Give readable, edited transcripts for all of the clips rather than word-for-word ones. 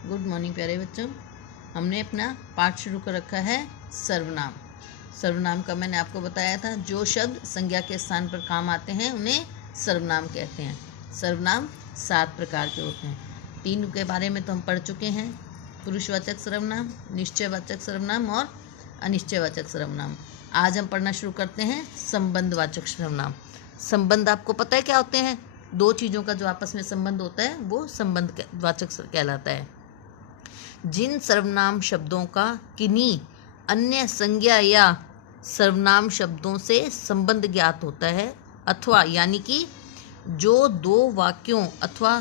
Good morning प्यारे बच्चों। हमने अपना पाठ शुरू कर रखा है सर्वनाम। सर्वनाम का मैंने आपको बताया था, जो शब्द संज्ञा के स्थान पर काम आते हैं उन्हें सर्वनाम कहते हैं। सर्वनाम 7 प्रकार के होते हैं। 3 के बारे में तो हम पढ़ चुके हैं, पुरुषवाचक सर्वनाम, निश्चयवाचक सर्वनाम और अनिश्चयवाचक सर्वनाम। आज हम पढ़ना शुरू करते हैं संबंधवाचक सर्वनाम। संबंध आपको पता है क्या होते हैं? 2 चीज़ों का जो आपस में संबंध होता है वो संबंधवाचक कहलाता है। जिन सर्वनाम शब्दों का किन्हीं अन्य संज्ञा या सर्वनाम शब्दों से संबंध ज्ञात होता है, अथवा यानी कि जो 2 वाक्यों अथवा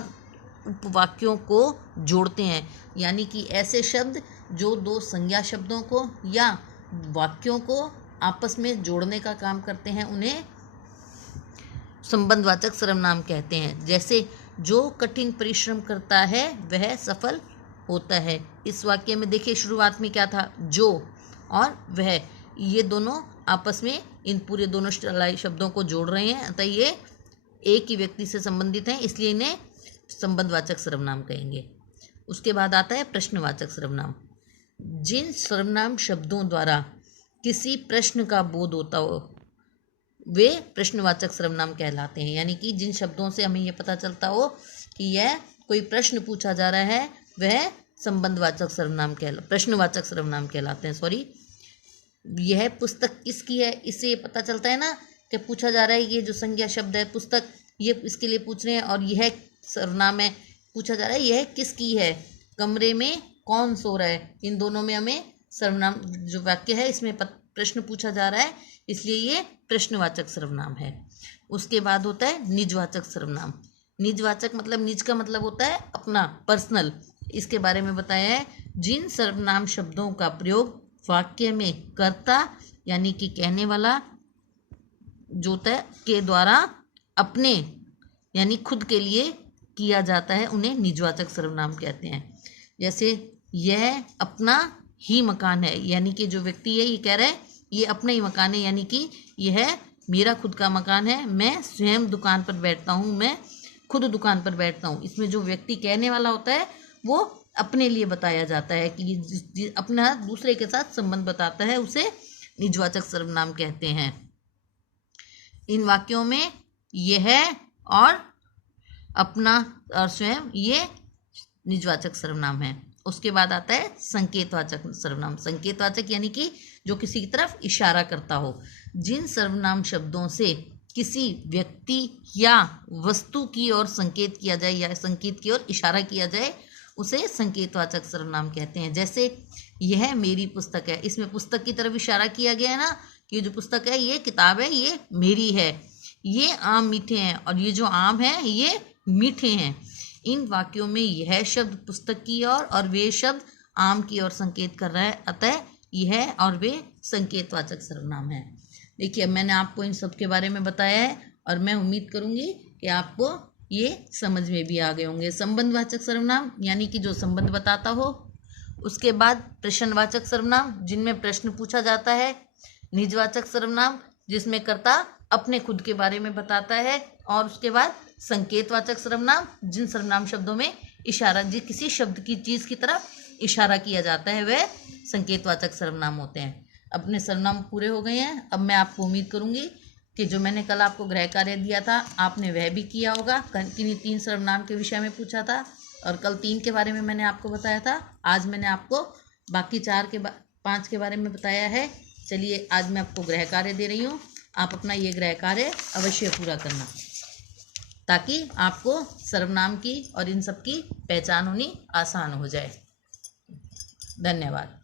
उपवाक्यों को जोड़ते हैं, यानी कि ऐसे शब्द जो 2 संज्ञा शब्दों को या वाक्यों को आपस में जोड़ने का काम करते हैं, उन्हें संबंधवाचक सर्वनाम कहते हैं। जैसे जो कठिन परिश्रम करता है वह सफल होता है। इस वाक्य में देखिए शुरुआत में क्या था, जो और वह, ये दोनों आपस में इन पूरे दोनों शब्दों को जोड़ रहे हैं, अतः ये एक ही व्यक्ति से संबंधित हैं, इसलिए इन्हें संबंधवाचक सर्वनाम कहेंगे। उसके बाद आता है प्रश्नवाचक सर्वनाम। जिन सर्वनाम शब्दों द्वारा किसी प्रश्न का बोध होता हो वे प्रश्नवाचक सर्वनाम कहलाते हैं। यानी कि जिन शब्दों से हमें यह पता चलता हो कि यह कोई प्रश्न पूछा जा रहा है, वह प्रश्नवाचक सर्वनाम कहलाते हैं। यह पुस्तक किसकी है, इससे पता चलता है ना कि पूछा जा रहा है, ये जो संज्ञा शब्द है पुस्तक, ये इसके लिए पूछ रहे हैं, और यह सर्वनाम है, पूछा जा रहा है यह किसकी है, कमरे में कौन सो रहा है। इन दोनों में हमें सर्वनाम जो वाक्य है इसमें प्रश्न पूछा जा रहा है, इसलिए ये प्रश्नवाचक सर्वनाम है। उसके बाद होता है निजवाचक सर्वनाम। निजवाचक मतलब, निज का मतलब होता है अपना, पर्सनल। इसके बारे में बताया है, जिन सर्वनाम शब्दों का प्रयोग वाक्य में कर्ता यानी कि कहने वाला जो होता है के द्वारा अपने यानी खुद के लिए किया जाता है, उन्हें निजवाचक सर्वनाम कहते हैं। जैसे यह अपना ही मकान है, यानी कि जो व्यक्ति है ये कह रहा है ये अपना ही मकान है, यानी कि यह मेरा खुद का मकान है, मैं स्वयं दुकान पर बैठता हूँ, मैं खुद दुकान पर बैठता हूँ। इसमें जो व्यक्ति कहने वाला होता है वो अपने लिए बताया जाता है कि अपना दूसरे के साथ संबंध बताता है, उसे निजवाचक सर्वनाम कहते हैं। इन वाक्यों में यह और अपना और स्वयं ये निजवाचक सर्वनाम है। उसके बाद आता है संकेतवाचक सर्वनाम। संकेतवाचक यानी कि जो किसी की तरफ इशारा करता हो। जिन सर्वनाम शब्दों से किसी व्यक्ति या वस्तु की ओर संकेत किया जाए या संकेत की ओर इशारा किया जाए, उसे संकेतवाचक सर्वनाम कहते हैं। जैसे यह मेरी पुस्तक है, इसमें पुस्तक की तरफ इशारा किया गया है ना, कि जो पुस्तक है, ये किताब है, ये मेरी है। ये आम मीठे हैं और ये जो आम है ये मीठे हैं। इन वाक्यों में यह शब्द पुस्तक की ओर और वे शब्द आम की ओर संकेत कर रहा है, अतः यह और वे संकेतवाचक सर्वनाम है। देखिए, मैंने आपको इन सब के बारे में बताया है और मैं उम्मीद करूंगी कि आपको ये समझ में भी आ गए होंगे। संबंधवाचक सर्वनाम यानी कि जो संबंध बताता हो। उसके बाद प्रश्नवाचक सर्वनाम, जिनमें प्रश्न पूछा जाता है। निजवाचक सर्वनाम, जिसमें कर्ता अपने खुद के बारे में बताता है। और उसके बाद संकेतवाचक सर्वनाम, जिन सर्वनाम शब्दों में इशारा, किसी शब्द की चीज़ की तरफ इशारा किया जाता है, वह संकेतवाचक सर्वनाम होते हैं। अपने सर्वनाम पूरे हो गए हैं। अब मैं आपको उम्मीद करूंगी कि जो मैंने कल आपको गृह कार्य दिया था आपने वह भी किया होगा। किन्हीं 3 सर्वनाम के विषय में पूछा था और कल 3 के बारे में मैंने आपको बताया था। आज मैंने आपको बाकी 5 के बारे में बताया है। चलिए, आज मैं आपको गृह कार्य दे रही हूँ। आप अपना ये गृह कार्य अवश्य पूरा करना, ताकि आपको सर्वनाम की और इन सब की पहचान होनी आसान हो जाए। धन्यवाद।